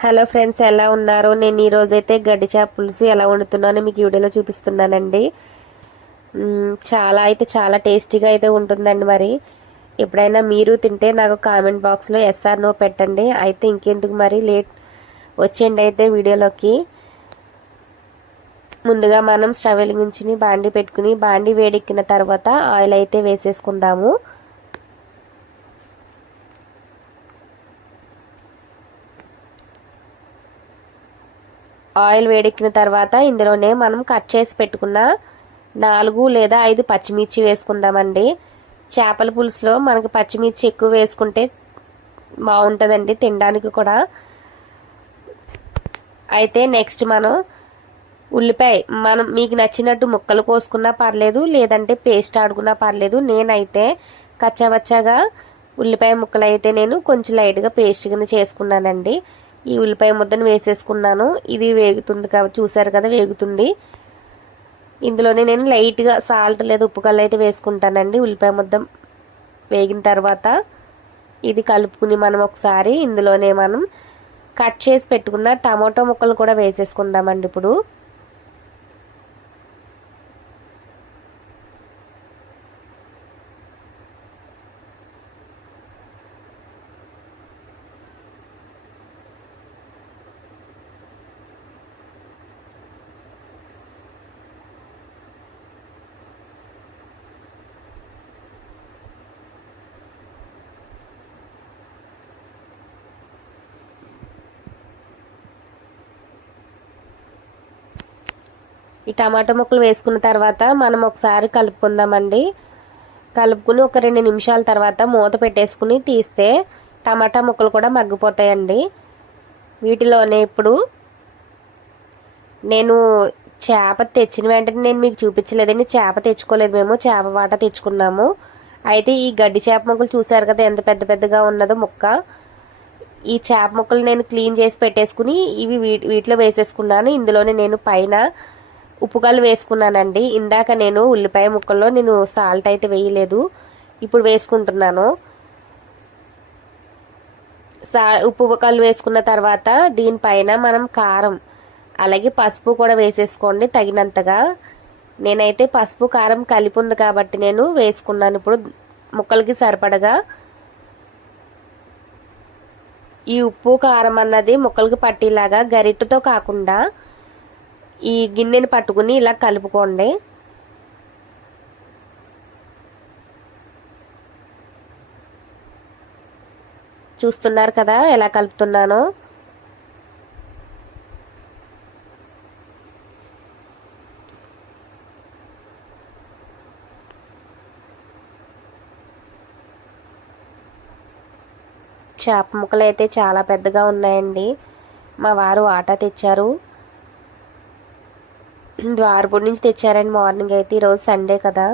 Hello friends, ఎలా ఉన్నారు? నేను ఈ రోజైతే గడ్డి చేప పులుసు ఎలా వండుతున్నానో మీకు ఈ వీడియోలో చూపిస్తున్నానండి. చాలా టేస్టీగా అయితే ఉంటుందండి. మరి ఎప్పుడైనా మీరు తింటే నాకు కామెంట్ బాక్స్లో ఎస్ఆర్ నో పెట్టండి. అయితే ఇంకెందుకు మరి లేట్, వచ్చేయండి అయితే వీడియోలోకి. ముందుగా మనం స్టవ్ వెలిగించుని బాండి పెట్టుకుని బాండి వేడెక్కిన తర్వాత ఆయిల్ అయితే వేసేసుకుందాము. ఆయిల్ వేడెక్కిన తర్వాత ఇందులోనే మనం కట్ చేసి పెట్టుకున్న 4 లేదా 5 పచ్చిమిర్చి వేసుకుందామండి. చేపల పులుసులో మనకి పచ్చిమిర్చి ఎక్కువ వేసుకుంటే బాగుంటుందండి తినడానికి కూడా. అయితే నెక్స్ట్ మనం ఉల్లిపాయ మీకు నచ్చినట్టు ముక్కలు కోసుకున్నా పర్లేదు, లేదంటే పేస్ట్ ఆడుకున్నా పర్లేదు. నేనైతే కచ్చాబచ్చాగా ఉల్లిపాయ ముక్కలు అయితే నేను కొంచెం లైట్గా పేస్ట్ కింద చేసుకున్నానండి. ఈ ఉల్లిపాయ ముద్దను వేసేసుకున్నాను. ఇది వేగుతుంది కాబట్టి చూసారు కదా, వేగుతుంది. ఇందులోనే నేను లైట్గా సాల్ట్ లేదా ఉప్పు కల్లు అయితే వేసుకుంటానండి. ఉల్లిపాయ ముద్ద వేగిన తర్వాత ఇది కలుపుకుని మనం ఒకసారి ఇందులోనే మనం కట్ చేసి పెట్టుకున్న టమాటో ముక్కలు కూడా వేసేసుకుందామండి. ఇప్పుడు ఈ టమాటా ముక్కలు వేసుకున్న తర్వాత మనం ఒకసారి కలుపుకుందామండి. కలుపుకుని ఒక 2 నిమిషాల తర్వాత మూత పెట్టేసుకుని తీస్తే టమాటా ముక్కలు కూడా మగ్గిపోతాయండి. వీటిలోనే ఇప్పుడు నేను చేప తెచ్చిన వెంటనే నేను మీకు చూపించలేదండి. చేప తెచ్చుకోలేదు, మేము చేప వాట తెచ్చుకున్నాము. అయితే ఈ గడ్డి చేప ముక్కలు చూసారు కదా ఎంత పెద్ద పెద్దగా ఉన్నదో ముక్క. ఈ చేప ముక్కలు నేను క్లీన్ చేసి పెట్టేసుకుని ఇవి వీటిలో వేసేసుకున్నాను. ఇందులోనే నేను పైన ఉప్పుకల్లు వేసుకున్నానండి. ఇందాక నేను ఉల్లిపాయ ముక్కల్లో నేను సాల్ట్ అయితే వేయలేదు, ఇప్పుడు వేసుకుంటున్నాను. ఉప్పు కల్లు వేసుకున్న తర్వాత దీనిపైన మనం కారం అలాగే పసుపు కూడా వేసేసుకోండి తగినంతగా. నేనైతే పసుపు కారం కలిపి ఉంది కాబట్టి నేను వేసుకున్నాను. ఇప్పుడు ముక్కలకి సరిపడగా ఈ ఉప్పు కారం అన్నది ముక్కలకి పట్టేలాగా గరిటెతో కాకుండా ఈ గిన్నెని పట్టుకుని ఇలా కలుపుకోండి. చూస్తున్నారు కదా ఎలా కలుపుతున్నానో. చేప ముక్కలు అయితే చాలా పెద్దగా ఉన్నాయండి. మా వారు ఆటా తెచ్చారు, ద్వారపూడి నుంచి తెచ్చారండి. మార్నింగ్ అయితే ఈరోజు సండే కదా.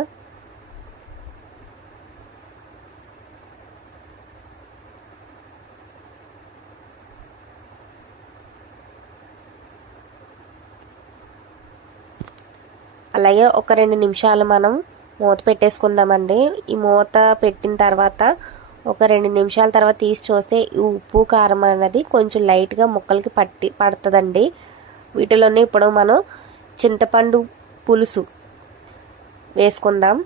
అలాగే ఒక 2 నిమిషాలు మనం మూత పెట్టేసుకుందామండి. ఈ మూత పెట్టిన తర్వాత ఒక 2 నిమిషాల తర్వాత తీసి చూస్తే ఈ ఉప్పు కారం అనేది కొంచెం లైట్గా ముక్కలకి పడుతుందండి. వీటిలోనే ఇప్పుడు మనం చింతపండు పులుసు వేసుకుందాం.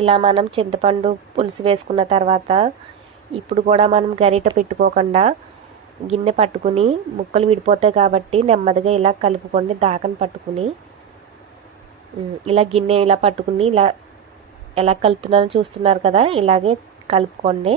ఇలా మనం చింతపండు పులుసు వేసుకున్న తర్వాత ఇప్పుడు కూడా మనం గరిట పెట్టుకోకుండా గిన్నె పట్టుకుని ముక్కలు విడిపోతాయి కాబట్టి నెమ్మదిగా ఇలా కలుపుకోండి. దాకని పట్టుకుని ఇలా గిన్నె ఇలా పట్టుకుని ఇలా ఎలా కలుపుతున్నానో చూస్తున్నారు కదా, ఇలాగే కలుపుకోండి.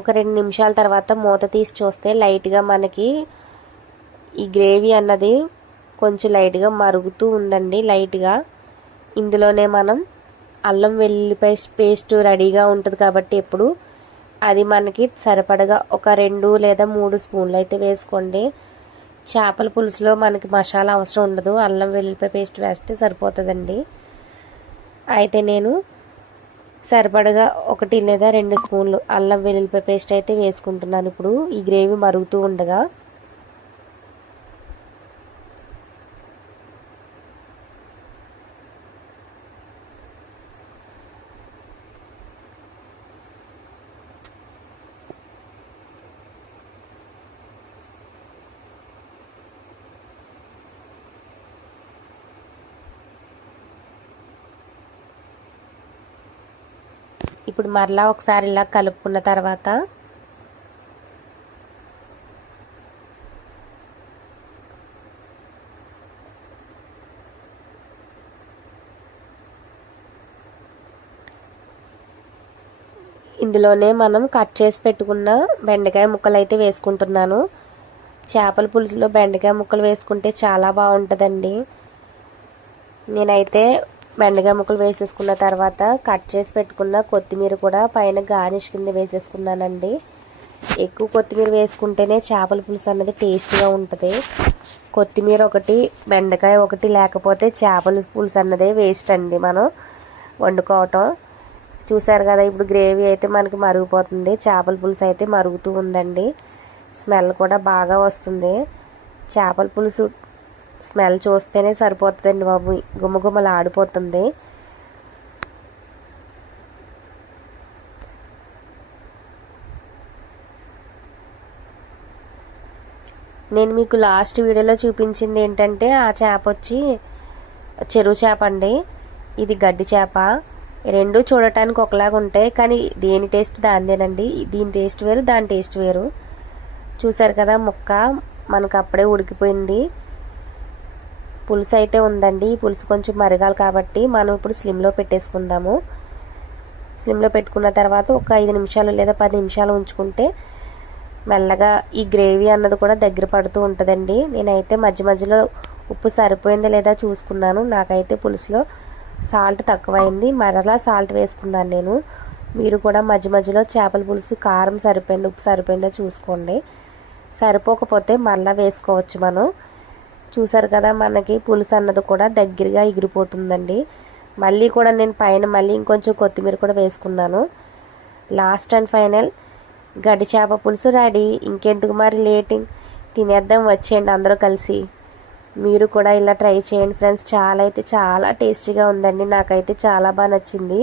ఒక 2 నిమిషాల తర్వాత మూత తీసి చూస్తే లైట్గా మనకి ఈ గ్రేవీ అన్నది కొంచెం లైట్గా మరుగుతూ ఉందండి. లైట్గా ఇందులోనే మనం అల్లం వెల్లుల్లిపాయ పేస్ట్ రెడీగా ఉంటుంది కాబట్టి ఎప్పుడు అది మనకి సరిపడగా ఒక 2 లేదా 3 స్పూన్లు అయితే వేసుకోండి. చేపల పులుసులో మనకి మసాలా అవసరం ఉండదు, అల్లం వెల్లుల్లిపాయ పేస్ట్ వేస్తే సరిపోతుందండి. అయితే నేను సరిపడగా 1 లేదా 2 స్పూన్లు అల్లం వెల్లుల్లిపాయ పేస్ట్ అయితే వేసుకుంటున్నాను. ఇప్పుడు ఈ గ్రేవీ మరుగుతూ ఉండగా ఇప్పుడు మరలా ఒకసారి ఇలా కలుపుకున్న తర్వాత ఇందులోనే మనం కట్ చేసి పెట్టుకున్న బెండకాయ ముక్కలు అయితే వేసుకుంటున్నాను. చేపల పులుసులో బెండకాయ ముక్కలు వేసుకుంటే చాలా బాగుంటుందండి. నేనైతే బెండకాయ ముక్కలు వేసేసుకున్న తర్వాత కట్ చేసి పెట్టుకున్న కొత్తిమీర కూడా పైన గార్నిష్ కింద వేసేసుకున్నానండి. ఎక్కువ కొత్తిమీర వేసుకుంటేనే చేపల పులుసు అన్నది టేస్ట్గా ఉంటుంది. కొత్తిమీర ఒకటి బెండకాయ ఒకటి లేకపోతే చేపల పులుసు అన్నదే వేస్ట్ అండి మనం వండుకోవటం. చూసారు కదా, ఇప్పుడు గ్రేవీ అయితే మనకి మరిగిపోతుంది. చేపల పులుసు అయితే మరుగుతూ ఉందండి. స్మెల్ కూడా బాగా వస్తుంది. చేపల పులుసు స్మెల్ చూస్తేనే సరిపోతుందండి బాబు, గుమ్మగుమ్మలు ఆడిపోతుంది. నేను మీకు లాస్ట్ వీడియోలో చూపించింది ఏంటంటే ఆ చేప వచ్చి చెరువు చేప అండి, ఇది గడ్డి చేప. రెండు చూడటానికి ఒకలాగా ఉంటాయి, కానీ దేని టేస్ట్ దానిదేనండి. దీని టేస్ట్ వేరు, దాని టేస్ట్ వేరు. చూసారు కదా, ముక్క మనకు అప్పుడే ఉడికిపోయింది. పులుసు అయితే ఉందండి. పులుసు కొంచెం మరగాలి కాబట్టి మనం ఇప్పుడు స్లిమ్లో పెట్టేసుకుందాము. స్లిమ్లో పెట్టుకున్న తర్వాత ఒక 5 నిమిషాలు లేదా 10 నిమిషాలు ఉంచుకుంటే మెల్లగా ఈ గ్రేవీ అన్నది కూడా దగ్గర పడుతూ ఉంటుందండి. నేనైతే మధ్య మధ్యలో ఉప్పు సరిపోయిందా లేదా చూసుకున్నాను. నాకైతే పులుసులో సాల్ట్ తక్కువైంది, మరలా సాల్ట్ వేసుకున్నాను నేను. మీరు కూడా మధ్య మధ్యలో చేపల పులుసు కారం సరిపోయింది, ఉప్పు సరిపోయిందో చూసుకోండి. సరిపోకపోతే మళ్ళీ వేసుకోవచ్చు మనం. చూసారు కదా, మనకి పులుసు అన్నది కూడా దగ్గరగా ఎగిరిపోతుందండి. మళ్ళీ కూడా నేను పైన మళ్ళీ ఇంకొంచెం కొత్తిమీర కూడా వేసుకున్నాను. లాస్ట్ అండ్ ఫైనల్ గడ్డి చేప పులుసు రెడీ. ఇంకెందుకు మరి లేటింగ్, తినేద్దాం వచ్చేయండి అందరూ కలిసి. మీరు కూడా ఇలా ట్రై చేయండి ఫ్రెండ్స్. చాలా టేస్టీగా ఉందండి. నాకైతే చాలా బాగా నచ్చింది.